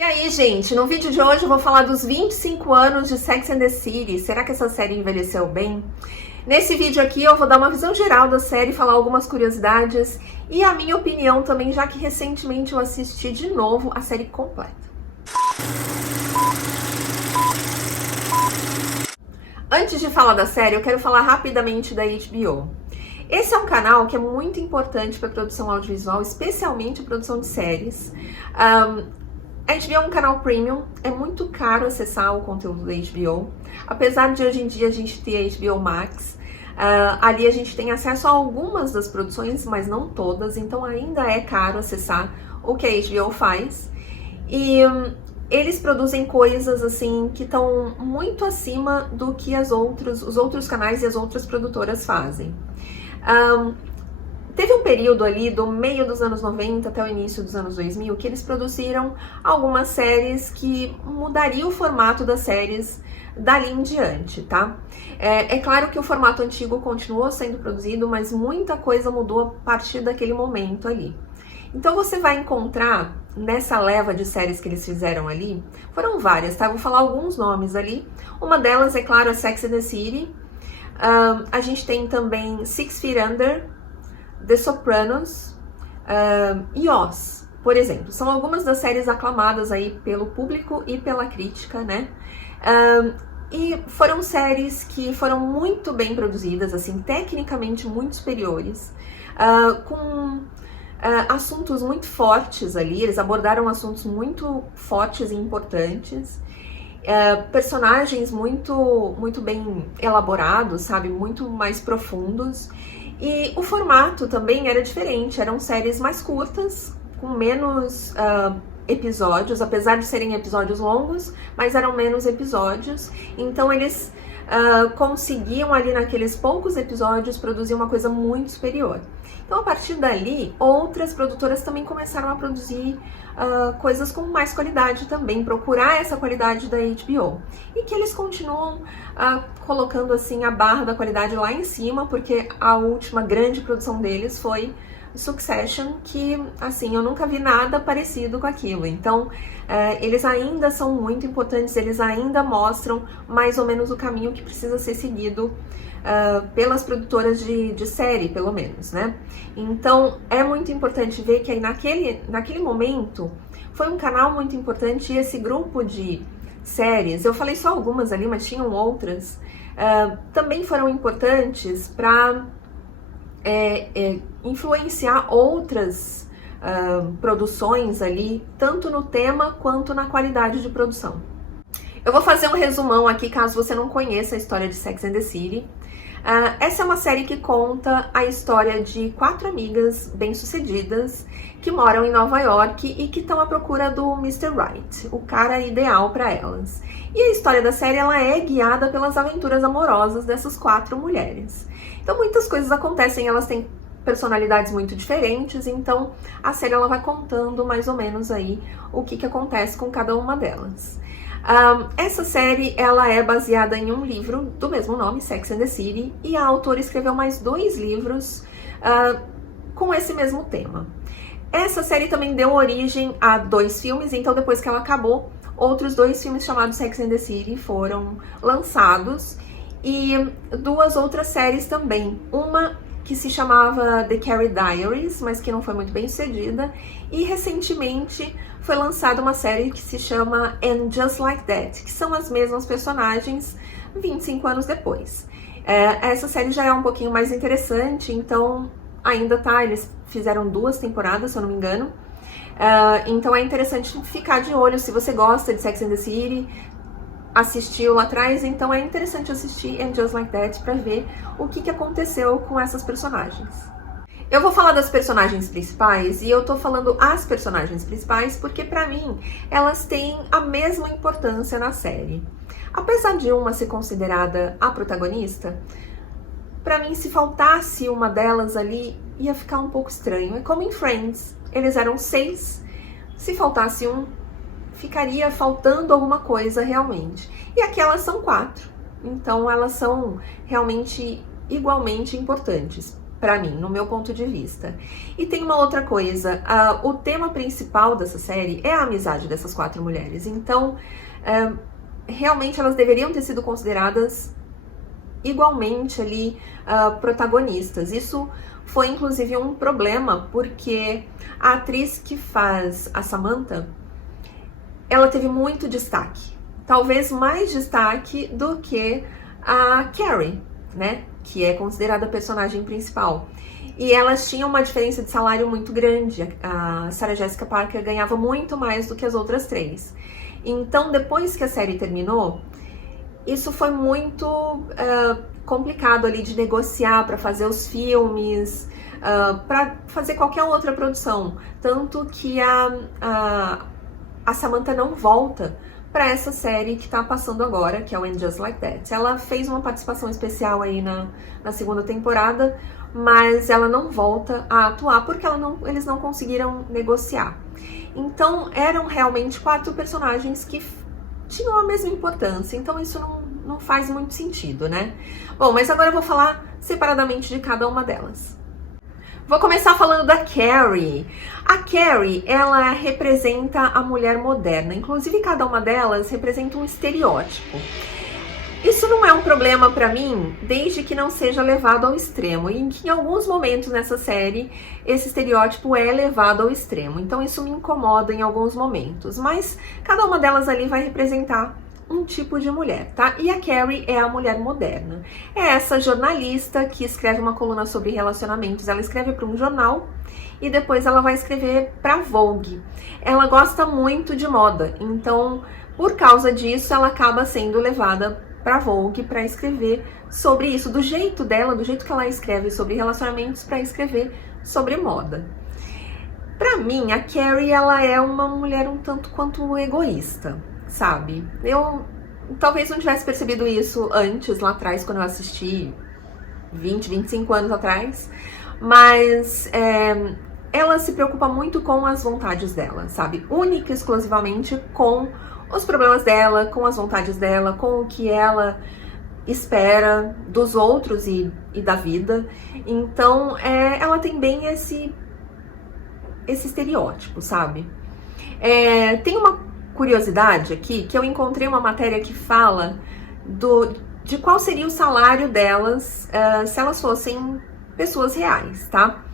E aí, gente, no vídeo de hoje eu vou falar dos 25 anos de Sex and the City. Será que essa série envelheceu bem? Nesse vídeo aqui eu vou dar uma visão geral da série, falar algumas curiosidades e a minha opinião também, já que recentemente eu assisti de novo a série completa. Antes de falar da série, eu quero falar rapidamente da HBO. Esse é um canal que é muito importante para a produção audiovisual, especialmente a produção de séries. A HBO é um canal premium, é muito caro acessar o conteúdo da HBO. Apesar de hoje em dia a gente ter a HBO Max, ali a gente tem acesso a algumas das produções, mas não todas, então ainda é caro acessar o que a HBO faz. E eles produzem coisas assim que estão muito acima do que os outros canais e as outras produtoras fazem. Teve um período ali do meio dos anos 90 até o início dos anos 2000 que eles produziram algumas séries que mudariam o formato das séries dali em diante, tá? É claro que o formato antigo continuou sendo produzido, mas muita coisa mudou a partir daquele momento ali. Então você vai encontrar nessa leva de séries que eles fizeram ali, foram várias, tá? Eu vou falar alguns nomes ali. Uma delas, é claro, é Sex and the City. A gente tem também Six Feet Under, The Sopranos e Oz, por exemplo. São algumas das séries aclamadas aí pelo público e pela crítica, né? E foram séries que foram muito bem produzidas, assim, tecnicamente muito superiores, com assuntos muito fortes ali. Eles abordaram assuntos muito fortes e importantes. Personagens muito bem elaborados, sabe? Muito mais profundos. E o formato também era diferente, eram séries mais curtas, com menos episódios, apesar de serem episódios longos, mas eram menos episódios. Então eles conseguiam ali naqueles poucos episódios produzir uma coisa muito superior. Então a partir dali, outras produtoras também começaram a produzir coisas com mais qualidade também, procurar essa qualidade da HBO. E que eles continuam colocando assim a barra da qualidade lá em cima, porque a última grande produção deles foi Succession, que assim, eu nunca vi nada parecido com aquilo. Então eles ainda são muito importantes, eles ainda mostram mais ou menos o caminho que precisa ser seguido pelas produtoras de série, pelo menos, né? Então é muito importante ver que aí naquele momento foi um canal muito importante, e esse grupo de séries, eu falei só algumas ali, mas tinham outras, também foram importantes para influenciar outras produções ali, tanto no tema quanto na qualidade de produção. Eu vou fazer um resumão aqui, caso você não conheça a história de Sex and the City. Essa é uma série que conta a história de 4 amigas bem-sucedidas que moram em Nova York e que estão à procura do Mr. Right, o cara ideal para elas. E a história da série ela é guiada pelas aventuras amorosas dessas 4 mulheres. Então muitas coisas acontecem, elas têm personalidades muito diferentes, então a série ela vai contando mais ou menos aí o que acontece com cada uma delas. Essa série ela é baseada em um livro do mesmo nome, Sex and the City, e a autora escreveu mais 2 livros com esse mesmo tema. Essa série também deu origem a 2 filmes, então depois que ela acabou, outros 2 filmes chamados Sex and the City foram lançados, e 2 outras séries também. Uma que se chamava The Carrie Diaries, mas que não foi muito bem sucedida, e recentemente foi lançada uma série que se chama And Just Like That, que são as mesmas personagens 25 anos depois. Essa série já é um pouquinho mais interessante, então ainda tá, eles fizeram 2 temporadas, se eu não me engano, então é interessante ficar de olho se você gosta de Sex and the City, assistiu lá atrás, então é interessante assistir And Just Like That para ver o que aconteceu com essas personagens. Eu vou falar das personagens principais, e eu tô falando as personagens principais porque pra mim elas têm a mesma importância na série. Apesar de uma ser considerada a protagonista, pra mim se faltasse uma delas ali ia ficar um pouco estranho. É como em Friends, eles eram 6, se faltasse um, ficaria faltando alguma coisa realmente. E aqui elas são 4, então elas são realmente igualmente importantes. pra mim, no meu ponto de vista. E tem uma outra coisa, o tema principal dessa série é a amizade dessas 4 mulheres. Então, realmente elas deveriam ter sido consideradas igualmente ali protagonistas. Isso foi inclusive um problema, porque a atriz que faz a Samantha, ela teve muito destaque. Talvez mais destaque do que a Carrie, né? Que é considerada a personagem principal. E elas tinham uma diferença de salário muito grande. A Sarah Jessica Parker ganhava muito mais do que as outras 3. Então, depois que a série terminou, isso foi muito complicado ali de negociar para fazer os filmes, para fazer qualquer outra produção. Tanto que a Samantha não volta para essa série que tá passando agora, que é o And Just Like That. Ela fez uma participação especial aí na segunda temporada, mas ela não volta a atuar porque eles não conseguiram negociar. Então, eram realmente 4 personagens que tinham a mesma importância, então isso não faz muito sentido, né? Bom, mas agora eu vou falar separadamente de cada uma delas. Vou começar falando da Carrie. A Carrie, ela representa a mulher moderna. Inclusive, cada uma delas representa um estereótipo. Isso não é um problema pra mim, desde que não seja levado ao extremo. E em alguns momentos nessa série, esse estereótipo é levado ao extremo. Então, isso me incomoda em alguns momentos. Mas cada uma delas ali vai representar um tipo de mulher, tá? E a Carrie é a mulher moderna. É essa jornalista que escreve uma coluna sobre relacionamentos. Ela escreve para um jornal e depois ela vai escrever para Vogue. Ela gosta muito de moda, então, por causa disso, ela acaba sendo levada para Vogue para escrever sobre isso, do jeito dela, do jeito que ela escreve sobre relacionamentos, para escrever sobre moda. Para mim, a Carrie, ela é uma mulher um tanto quanto egoísta, sabe? Eu talvez não tivesse percebido isso antes, lá atrás, quando eu assisti 20, 25 anos atrás, mas ela se preocupa muito com as vontades dela, sabe? Única e exclusivamente com os problemas dela, com as vontades dela, com o que ela espera dos outros e da vida. Então, ela tem bem esse estereótipo, sabe? Tem uma curiosidade aqui, que eu encontrei uma matéria que fala de qual seria o salário delas se elas fossem pessoas reais, tá?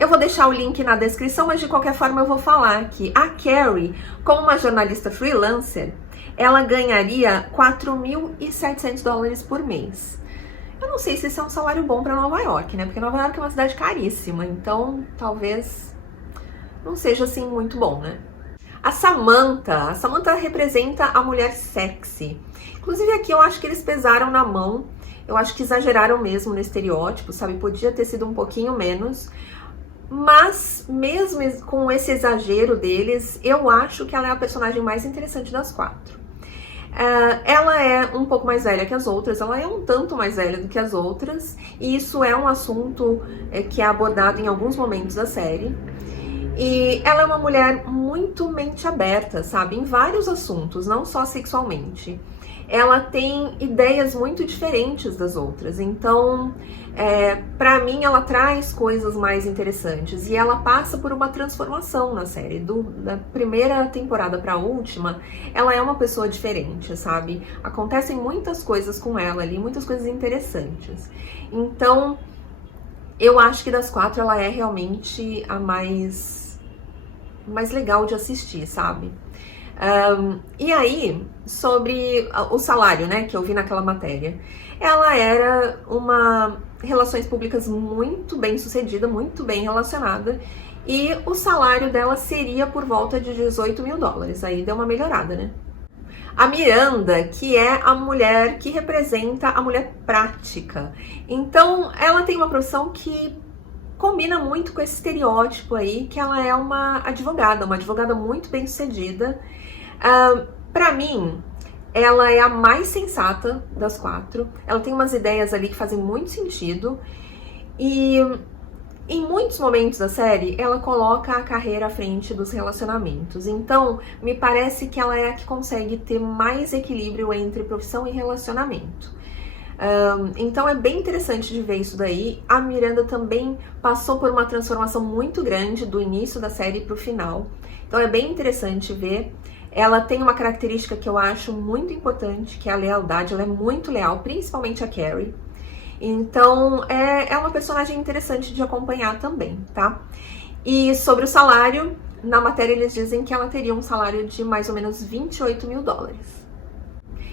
Eu vou deixar o link na descrição, mas de qualquer forma eu vou falar que a Carrie, como uma jornalista freelancer, ela ganharia $4.700 por mês. Eu não sei se esse é um salário bom para Nova York, né? Porque Nova York é uma cidade caríssima, então talvez não seja assim muito bom, né? A Samantha representa a mulher sexy. Inclusive aqui eu acho que eles pesaram na mão, eu acho que exageraram mesmo no estereótipo, sabe? Podia ter sido um pouquinho menos, mas mesmo com esse exagero deles, eu acho que ela é a personagem mais interessante das 4. Ela é um pouco mais velha que as outras, ela é um tanto mais velha do que as outras, e isso é um assunto que é abordado em alguns momentos da série. E ela é uma mulher muito mente aberta, sabe? Em vários assuntos, não só sexualmente. Ela tem ideias muito diferentes das outras. Então, pra mim, ela traz coisas mais interessantes. E ela passa por uma transformação na série. Da primeira temporada pra última, ela é uma pessoa diferente, sabe? Acontecem muitas coisas com ela ali, muitas coisas interessantes. Então, eu acho que das 4, ela é realmente a mais legal de assistir, sabe? E aí, sobre o salário, né, que eu vi naquela matéria, ela era uma relações públicas muito bem sucedida, muito bem relacionada, e o salário dela seria por volta de $18 mil. Aí deu uma melhorada, né? A Miranda, que é a mulher que representa a mulher prática. Então, ela tem uma profissão que combina muito com esse estereótipo aí, que ela é uma advogada muito bem sucedida. Pra mim, ela é a mais sensata das 4. Ela tem umas ideias ali que fazem muito sentido. E em muitos momentos da série, ela coloca a carreira à frente dos relacionamentos. Então, me parece que ela é a que consegue ter mais equilíbrio entre profissão e relacionamento. Então é bem interessante de ver isso daí. A Miranda também passou por uma transformação muito grande do início da série pro final. Então é bem interessante ver. Ela tem uma característica que eu acho muito importante, que é a lealdade. Ela é muito leal, principalmente a Carrie. Então é uma personagem interessante de acompanhar também, tá? E sobre o salário, na matéria eles dizem que ela teria um salário de mais ou menos 28 mil dólares.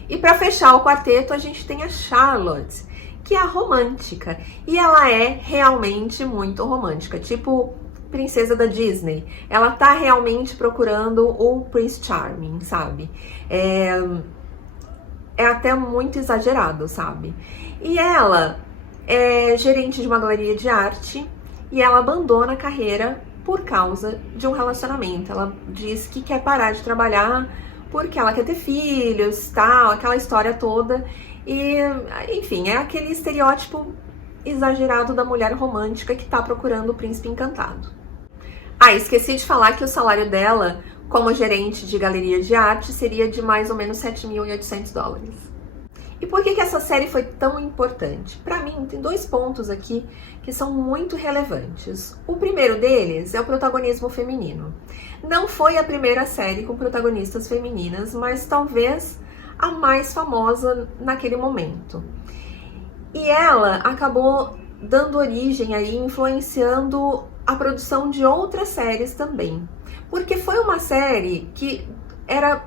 E para fechar o quarteto, a gente tem a Charlotte, que é a romântica. E ela é realmente muito romântica, tipo princesa da Disney. Ela tá realmente procurando o Prince Charming, sabe? É até muito exagerado, sabe? E ela é gerente de uma galeria de arte e ela abandona a carreira por causa de um relacionamento. Ela diz que quer parar de trabalhar porque ela quer ter filhos, tal, aquela história toda. E, enfim, é aquele estereótipo exagerado da mulher romântica que tá procurando o príncipe encantado. Ah, esqueci de falar que o salário dela, como gerente de galeria de arte, seria de mais ou menos 7.800 dólares. E por que essa série foi tão importante? Para mim, tem 2 pontos aqui que são muito relevantes. O primeiro deles é o protagonismo feminino. Não foi a primeira série com protagonistas femininas, mas talvez a mais famosa naquele momento. E ela acabou dando origem aí, influenciando a produção de outras séries também. Porque foi uma série que era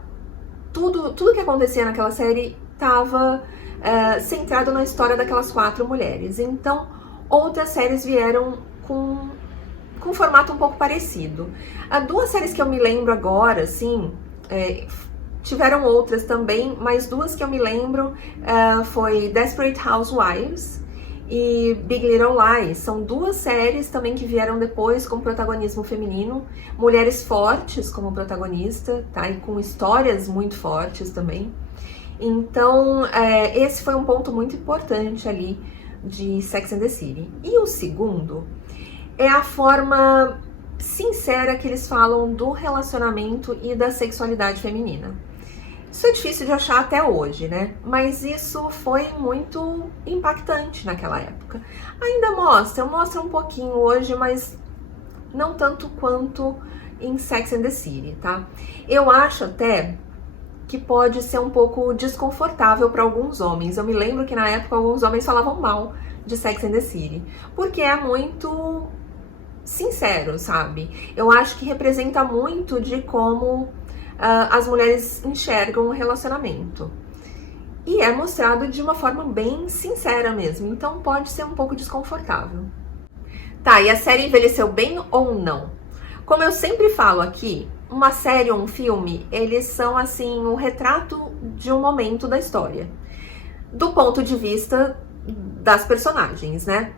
tudo que acontecia naquela série estava centrado na história daquelas 4 mulheres. Então, outras séries vieram com um formato um pouco parecido. 2 séries que eu me lembro agora, assim, tiveram outras também, mas 2 que eu me lembro foi Desperate Housewives e Big Little Lies. São 2 séries também que vieram depois com protagonismo feminino, mulheres fortes como protagonista, tá? E com histórias muito fortes também. Então, esse foi um ponto muito importante ali de Sex and the City. E o segundo é a forma sincera que eles falam do relacionamento e da sexualidade feminina. Isso é difícil de achar até hoje, né? Mas isso foi muito impactante naquela época. Ainda mostra um pouquinho hoje, mas não tanto quanto em Sex and the City, tá? Eu acho até que pode ser um pouco desconfortável para alguns homens. Eu me lembro que na época alguns homens falavam mal de Sex and the City, porque é muito sincero, sabe? Eu acho que representa muito de como as mulheres enxergam o relacionamento. E é mostrado de uma forma bem sincera mesmo, então pode ser um pouco desconfortável. Tá, e a série envelheceu bem ou não? Como eu sempre falo aqui, uma série ou um filme, eles são assim o retrato de um momento da história, do ponto de vista das personagens, né?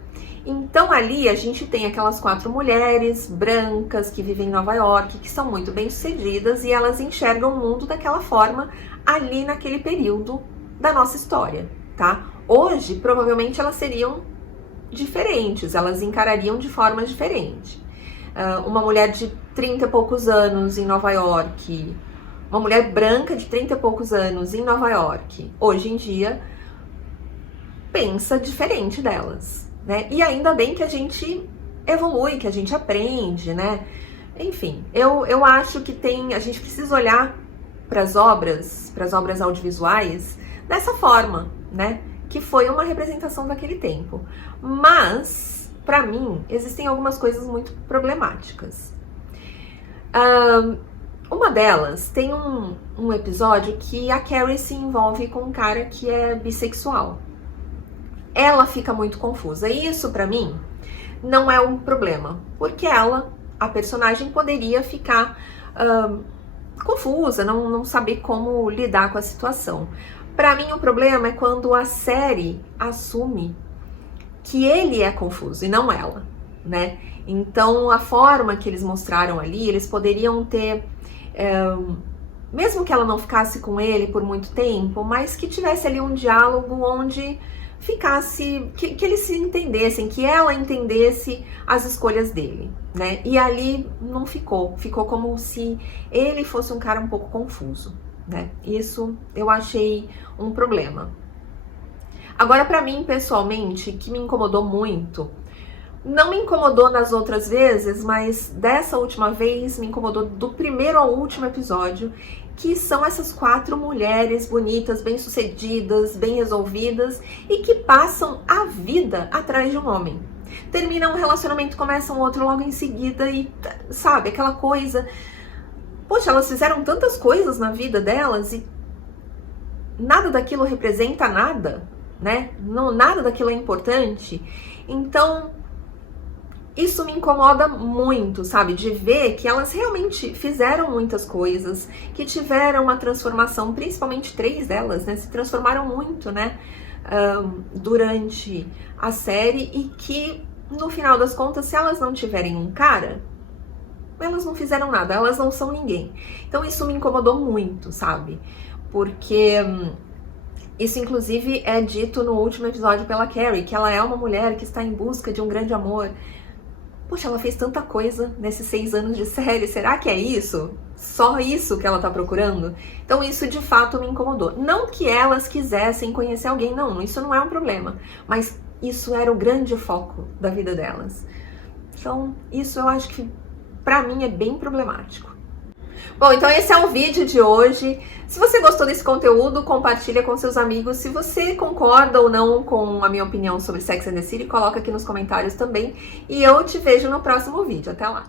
Então ali a gente tem aquelas 4 mulheres brancas que vivem em Nova York, que são muito bem-sucedidas e elas enxergam o mundo daquela forma ali naquele período da nossa história, tá? Hoje, provavelmente elas seriam diferentes, elas encarariam de forma diferente. Uma mulher de 30 e poucos anos em Nova York, uma mulher branca de 30 e poucos anos em Nova York, hoje em dia, pensa diferente delas, né? E ainda bem que a gente evolui, que a gente aprende, né? Enfim, eu acho que a gente precisa olhar para as obras audiovisuais dessa forma, né? Que foi uma representação daquele tempo. Mas para mim, existem algumas coisas muito problemáticas. Uma delas tem um episódio que a Carrie se envolve com um cara que é bissexual. Ela fica muito confusa. E isso, para mim, não é um problema. Porque ela, a personagem, poderia ficar confusa, não saber como lidar com a situação. Para mim, o problema é quando a série assume que ele é confuso e não ela, né? Então, a forma que eles mostraram ali, eles poderiam ter, mesmo que ela não ficasse com ele por muito tempo, mas que tivesse ali um diálogo onde ficasse, que eles se entendessem, que ela entendesse as escolhas dele, né? E ali não ficou como se ele fosse um cara um pouco confuso, né? Isso eu achei um problema. Agora, pra mim, pessoalmente, que me incomodou muito, não me incomodou nas outras vezes, mas dessa última vez me incomodou do primeiro ao último episódio, que são essas 4 mulheres bonitas, bem-sucedidas, bem resolvidas e que passam a vida atrás de um homem. Terminam um relacionamento, começam outro logo em seguida e, sabe, aquela coisa... Poxa, elas fizeram tantas coisas na vida delas e nada daquilo representa nada, né? Não, nada daquilo é importante. Então, isso me incomoda muito, sabe? De ver que elas realmente fizeram muitas coisas, que tiveram uma transformação, principalmente 3 delas, né? Se transformaram muito, né? Durante a série e que, no final das contas, se elas não tiverem um cara, elas não fizeram nada, elas não são ninguém. Então isso me incomodou muito, sabe? Porque isso, inclusive, é dito no último episódio pela Carrie, que ela é uma mulher que está em busca de um grande amor. Poxa, ela fez tanta coisa nesses 6 anos de série, será que é isso? Só isso que ela tá procurando? Então isso de fato me incomodou. Não que elas quisessem conhecer alguém, não, isso não é um problema. Mas isso era o grande foco da vida delas. Então isso eu acho que pra mim é bem problemático. Bom, então esse é o vídeo de hoje. Se você gostou desse conteúdo, compartilha com seus amigos. Se você concorda ou não com a minha opinião sobre Sex and the City, coloca aqui nos comentários também. E eu te vejo no próximo vídeo. Até lá!